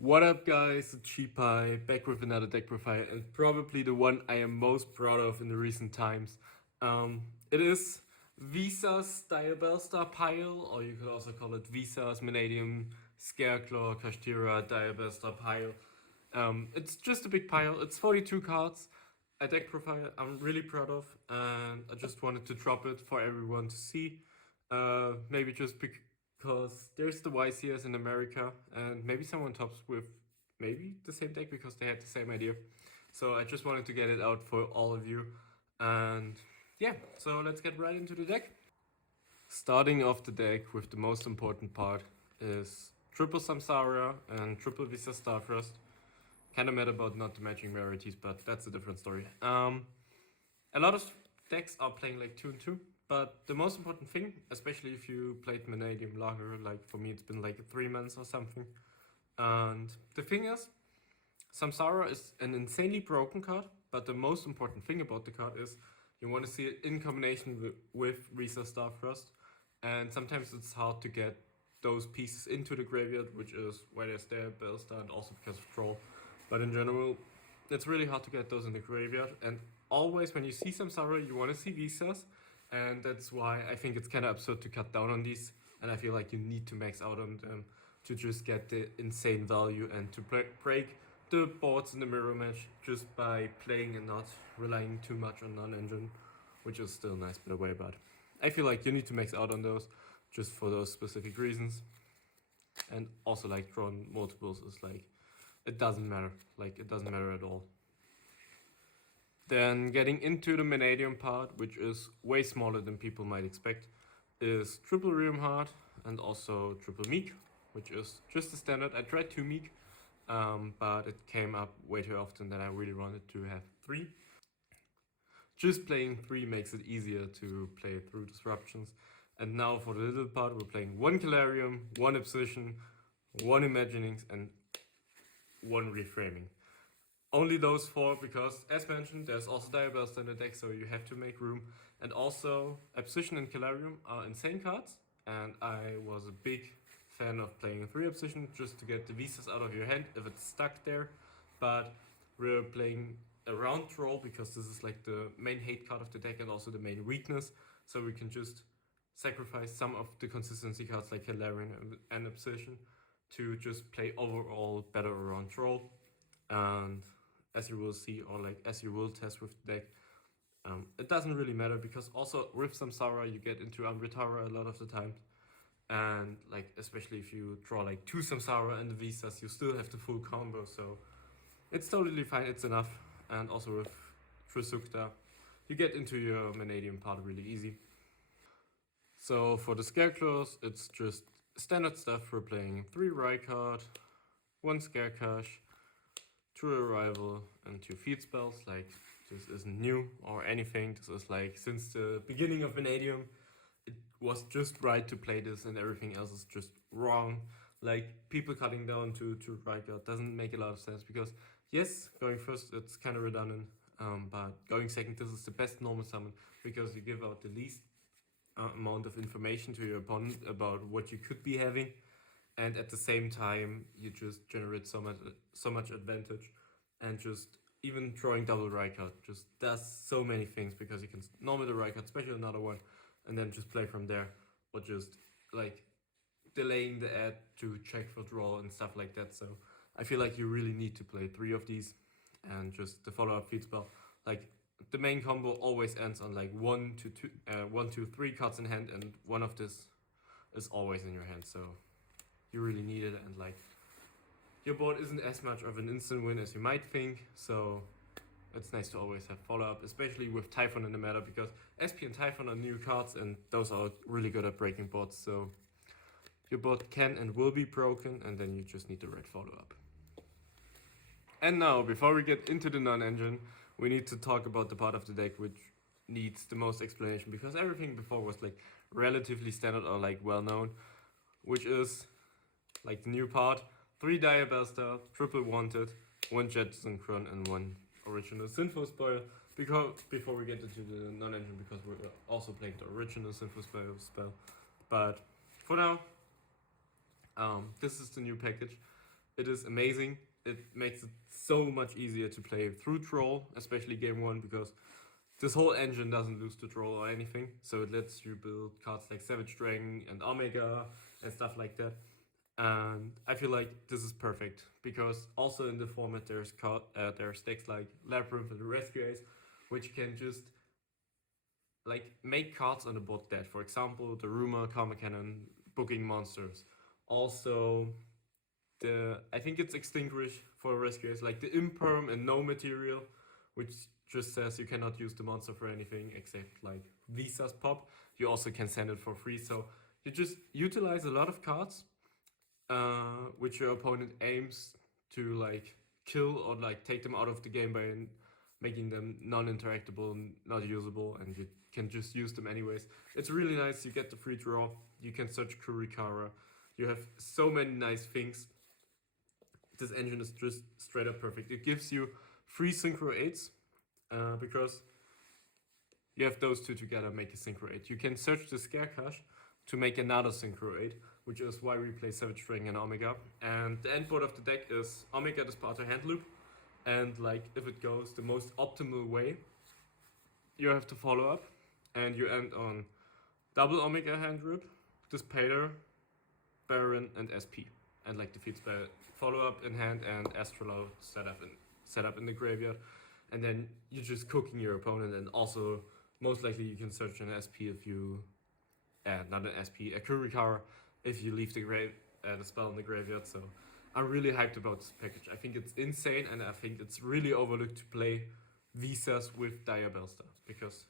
What up guys, it's Cheapie, back with another deck profile and probably the one I am most proud of in the recent times. It is Visa's Diabellstar pile, or you could also call it Visa's Mannadium, Scareclaw, Kashtira, Diabellstar pile. It's just a big pile, it's 42 cards, a deck profile I'm really proud of, and I just wanted to drop it for everyone to see. Maybe just because there's the YCS in America, and maybe someone tops with maybe the same deck because they had the same idea. So I just wanted to get it out for all of you. And yeah, so let's get right into the deck. Starting off the deck with the most important part is triple Samsara and triple Visa Starfrost. Kinda mad about not the matching rarities, but that's a different story. A lot of decks are playing like 2 and 2, but the most important thing, especially if you played Mannadium longer, like for me it's been like 3 months or something. And the thing is, Samsara is an insanely broken card, but the most important thing about the card is you want to see it in combination with Risa Starfrost, and sometimes it's hard to get those pieces into the graveyard, which is why there's Diabellstar and also because of DROLL. But in general, it's really hard to get those in the graveyard, and always when you see Samsara, you want to see Visas, and that's why I think it's kind of absurd to cut down on these, and I feel like you need to max out on them to just get the insane value and to break the boards in the mirror match just by playing and not relying too much on non-engine, which is still nice by the way, but I feel like you need to max out on those just for those specific reasons. And also like drawing multiples is like, it doesn't matter, like it doesn't matter at all. Then getting into the Mannadium part, which is way smaller than people might expect, is triple Realm Heart and also triple Meek, which is just the standard. I tried 2 Meek, but it came up way too often that I really wanted to have 3. Just playing 3 makes it easier to play through disruptions. And now for the little part, we're playing 1 Calarium, 1 Obsession, 1 Imaginings, and 1 Reframing. Only those 4 because, as mentioned, there's also Diabellstar in the deck, so you have to make room. And also, Obsession and Calarium are insane cards, and I was a big fan of playing 3 Obsession just to get the Visas out of your hand if it's stuck there. But we're playing around DROLL because this is like the main hate card of the deck and also the main weakness, so we can just sacrifice some of the consistency cards like Calarium and Obsession to just play overall better around DROLL. And as you will see, or like as you will test with the deck, it doesn't really matter because also with Samsara you get into Amritara a lot of the time, and like especially if you draw like 2 Samsara and the Visas, you still have the full combo, so it's totally fine, it's enough. And also with Trisukta, you get into your Mannadium part really easy. So for the Scareclaws, it's just standard stuff for playing 3 Rykard, 1 Scarecash, 2 Arrival, and 2 Feed spells. Like, this isn't new or anything. This is like, since the beginning of Mannadium, it was just right to play this and everything else is just wrong. Like, people cutting down to Rykard doesn't make a lot of sense because, yes, going first, it's kind of redundant, but going second, this is the best normal summon because you give out the least amount of information to your opponent about what you could be having, and at the same time you just generate so much advantage, and just even drawing double Rykard just does so many things because you can normal the Rykard, special another one, and then just play from there, or just like delaying the ad to check for draw and stuff like that. So I feel like you really need to play 3 of these, and just the follow-up feed spell, like the main combo always ends on like 1, 2, 3 cards in hand, and one of this is always in your hand, so you really need it. And like, your board isn't as much of an instant win as you might think, so it's nice to always have follow-up, especially with Typhon in the meta, because SP and Typhon are new cards and those are really good at breaking boards, so your board can and will be broken, and then you just need the right follow-up. And now, before we get into the non-engine, we need to talk about the part of the deck which needs the most explanation, because everything before was like relatively standard or like well-known, which is like the new part: 3 Diabellstar, triple Wanted, 1 Jet Synchron, and 1 original Sinful Spoil. Because before we get into the non-engine, because we're also playing the original Sinful spell. But for now, this is the new package. it is amazing. It makes it so much easier to play through DROLL, especially game 1, because this whole engine doesn't lose to DROLL or anything. So it lets you build cards like Savage Dragon and Omega and stuff like that. And I feel like this is perfect because also in the format there's decks like Labyrinth and Rescue Ace, which can just like make cards on the board dead. For example, the Rumor, Karma Cannon, Booking Monsters. Also, I think it's Extinguish for Rescue Ace, like the Imperm and No Material, which just says you cannot use the monster for anything except like Visa's pop. You also can send it for free, so you just utilize a lot of cards which your opponent aims to like kill or like take them out of the game by making them non-interactable and not usable, and you can just use them anyways. It's really nice. You get the free draw. You can search Kurikara. You have so many nice things. This engine is just straight up perfect. It gives you free Synchro 8s because you have those two together make a Synchro 8. You can search the Scareclaw to make another Synchro 8, which is why we play Savage Dragon and Omega. And the end board of the deck is Omega Desparter Hand Loop. And like if it goes the most optimal way, you have to follow up and you end on double Omega Hand Loop, Despater, Baron, and SP. And like defeats by follow up in hand and Astrolabe set up in the graveyard. And then you're just cooking your opponent, and also most likely you can search an SP if you not an SP, a Kurikara if you leave the spell in the graveyard. So I'm really hyped about this package. I think it's insane, and I think it's really overlooked to play Visas with Diabellstar, because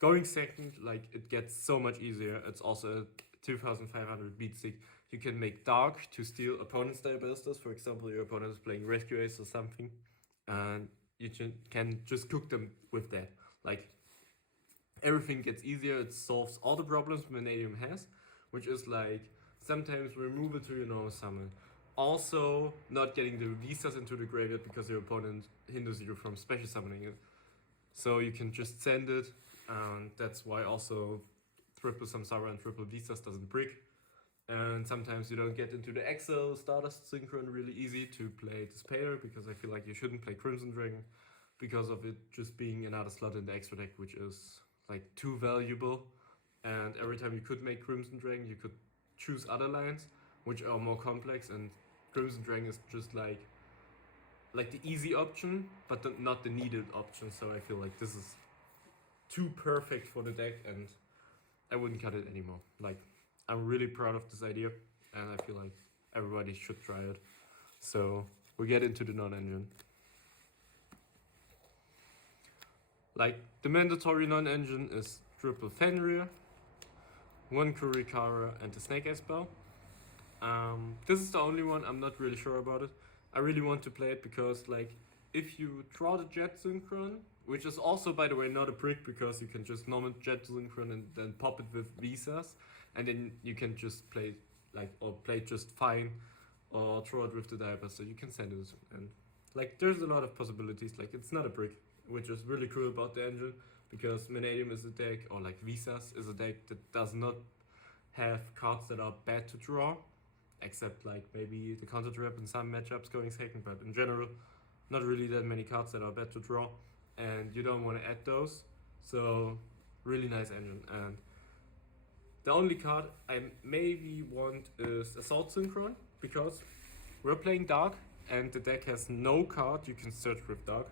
going second, like, it gets so much easier. It's also a 2500 beat stick. You can make Dark to steal opponent's Diabellstars. For example, your opponent is playing Rescue Ace or something, and you can just cook them with that. Like, everything gets easier. It solves all the problems Mannadium has, which is like sometimes remove it to your normal summon. Also, not getting the Visas into the graveyard because your opponent hinders you from special summoning it. So you can just send it, and that's why also triple Samsara and triple Visas doesn't brick. And sometimes you don't get into the Excel Stardust Synchron really easy to play Despair, because I feel like you shouldn't play Crimson Dragon because of it just being another slot in the extra deck, which is like too valuable. And every time you could make Crimson Dragon, you could choose other lines which are more complex, and Crimson Dragon is just like the easy option, but not the needed option. So I feel like this is too perfect for the deck, and I wouldn't cut it anymore. Like, I'm really proud of this idea, and I feel like everybody should try it. So we get into the non-engine. Like, the mandatory non-engine is triple Fenrir, one Kurikara, and the Snake Eye spell. This is the only one. I'm not really sure about it. I really want to play it because, like, if you draw the Jet Synchron, which is also, by the way, not a brick, because you can just normal Jet Synchron and then pop it with Visas, and then you can just play, like, or play just fine, or draw it with the Diabellstar. You can send it, and like, there's a lot of possibilities. Like, it's not a brick, which is really cool about the engine, because Mannadium is a deck, or like Visas is a deck that does not have cards that are bad to draw, except like maybe the counter trap in some matchups going second, but in general, not really that many cards that are bad to draw, and you don't want to add those. So really nice engine. And the only card I maybe want is Assault Synchron, because we're playing Dark and the deck has no card you can search with Dark,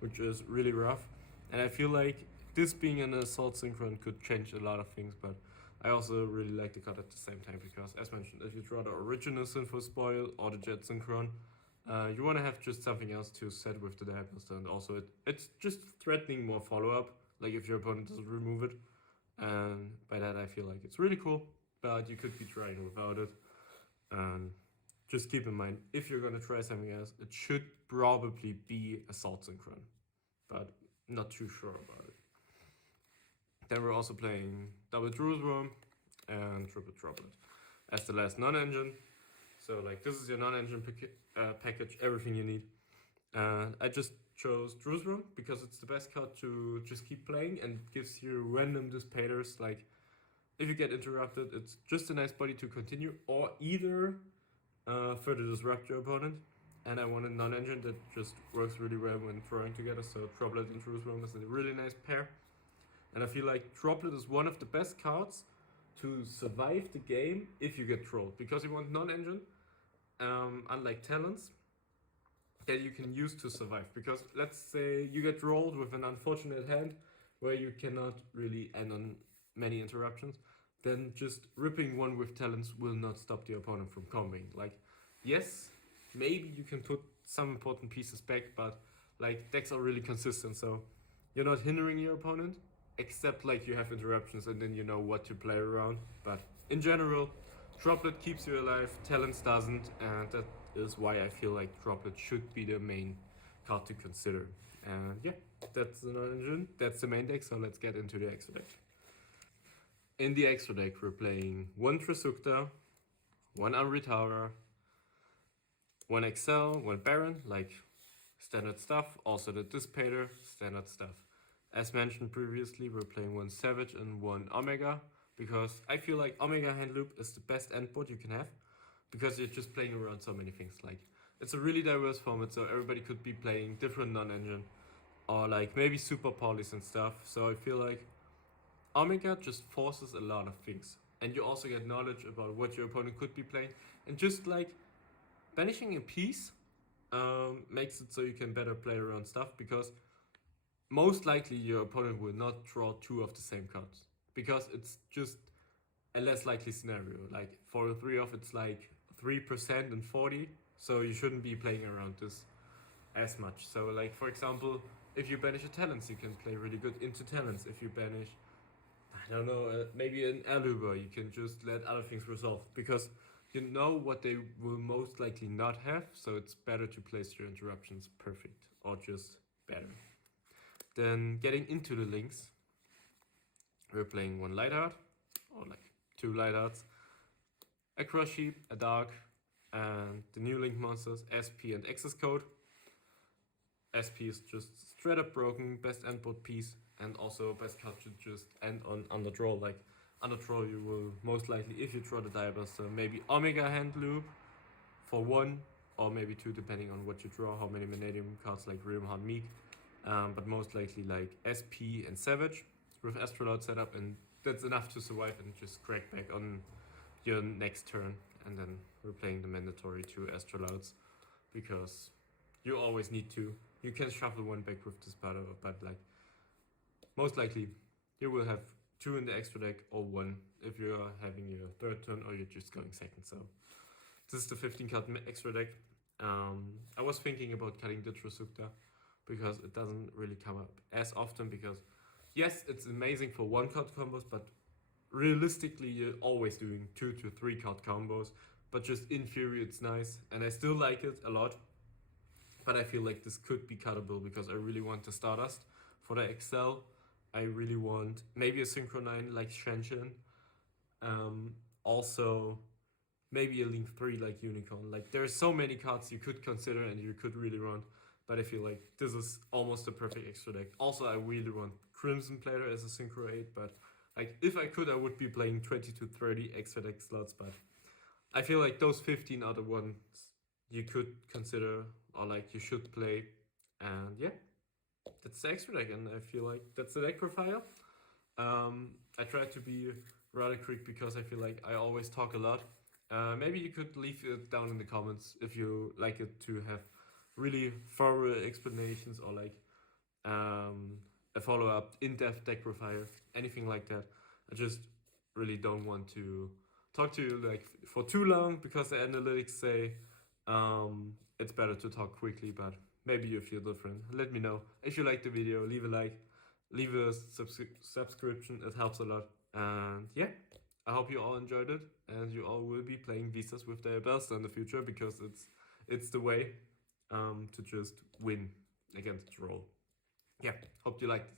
which is really rough. And I feel like this being an Assault Synchron could change a lot of things, but I also really like the card at the same time, because as mentioned, if you draw the original Synfo Spoil or the Jet Synchron, you want to have just something else to set with the Diabellstar, and also it's just threatening more follow-up, like if your opponent doesn't remove it. And by that I feel like it's really cool, but you could be trying without it. And just keep in mind, if you're going to try something else, it should probably be Assault Synchron, but not too sure about it. Then we're also playing double Jerusalem and triple Droplet as the last non-engine. So like, this is your non-engine package, everything you need. And I just chose Jerusalem because it's the best card to just keep playing and gives you random Dispaters. Like, if you get interrupted, it's just a nice body to continue, or either further disrupt your opponent. And I want a non-engine that just works really well when throwing together. So Droplet and Jerusalem is a really nice pair. And I feel like Droplet is one of the best cards to survive the game if you get trolled. Because you want non-engine, unlike Talents, that you can use to survive. Because let's say you get rolled with an unfortunate hand where you cannot really end on many interruptions, then just ripping one with Talents will not stop the opponent from comboing. Like, yes, maybe you can put some important pieces back, but like decks are really consistent, so you're not hindering your opponent, except like you have interruptions and then you know what to play around. But in general, Droplet keeps you alive, Talents doesn't, and that is why I feel like Droplet should be the main card to consider. And yeah, that's the non-engine, that's the main deck, so let's get into the extra deck. In the extra deck, we're playing one Trisukta, one Umbri Tower, one Excel, one Baron, like standard stuff, also the Dissipator, standard stuff. As mentioned previously, we're playing one Savage and one Omega, because I feel like Omega Hand Loop is the best endboard you can have, because you're just playing around so many things. Like, it's a really diverse format, so everybody could be playing different non-engine, or like maybe super polys and stuff. So I feel like Omega just forces a lot of things, and you also get knowledge about what your opponent could be playing, and just like banishing a piece makes it so you can better play around stuff, because most likely your opponent will not draw two of the same cards, because it's just a less likely scenario. Like for a 3 off, it's like 3% and 40, so you shouldn't be playing around this as much. So like for example, if you banish a Talents, you can play really good into Talents. If you banish, I don't know, maybe an Aluber, you can just let other things resolve, because you know what they will most likely not have, so it's better to place your interruptions perfect, or just better. Then getting into the links, we're playing one Lightheart, or like two Lighthearts, a Crush Sheep, a Dark, and the new link monsters, SP and Access Code. SP is just straight up broken, best endboard piece, and also best card to just end on under draw. Like under draw, you will most likely, if you draw the Diabellstar, maybe Omega Hand Loop for 1, or maybe 2, depending on what you draw, how many Mannadium cards like Realm Hard Meek. But most likely like SP and Savage with Astrolaut setup, and that's enough to survive and just crack back on your next turn. And then we're playing the mandatory 2 Astrolauts, because you always need to. You can shuffle one back with this battle, but like most likely you will have 2 in the extra deck, or 1 if you're having your third turn or you're just going second. So this is the 15 card extra deck. I was thinking about cutting the Trisukta, because it doesn't really come up as often, because yes, it's amazing for 1 card combos, but realistically you're always doing 2 to 3 card combos. But just in theory it's nice, and I still like it a lot. But I feel like this could be cuttable, because I really want the Stardust for the Excel. I really want maybe a Synchro 9 like Shenshin. Also maybe a Link 3 like Unicorn. Like there's so many cards you could consider and you could really run. But I feel like this is almost a perfect extra deck. Also, I really want Crimson Platter as a Synchro 8, but like if I could, I would be playing 20 to 30 extra deck slots. But I feel like those 15 are the ones you could consider, or like you should play. And yeah, that's the extra deck, and I feel like that's the deck profile. I try to be rather quick, because I feel like I always talk a lot. Maybe you could leave it down in the comments if you like it to have really thorough explanations, or like a follow-up in-depth deck profile, anything like that. I just really don't want to talk to you like for too long, because the analytics say it's better to talk quickly. But maybe you feel different. Let me know. If you like the video, leave a like, leave a subscription, it helps a lot. And yeah, I hope you all enjoyed it, and you all will be playing Visas with Diabellstar in the future, because it's the way to just win against DROLL. Yeah, hope you liked it.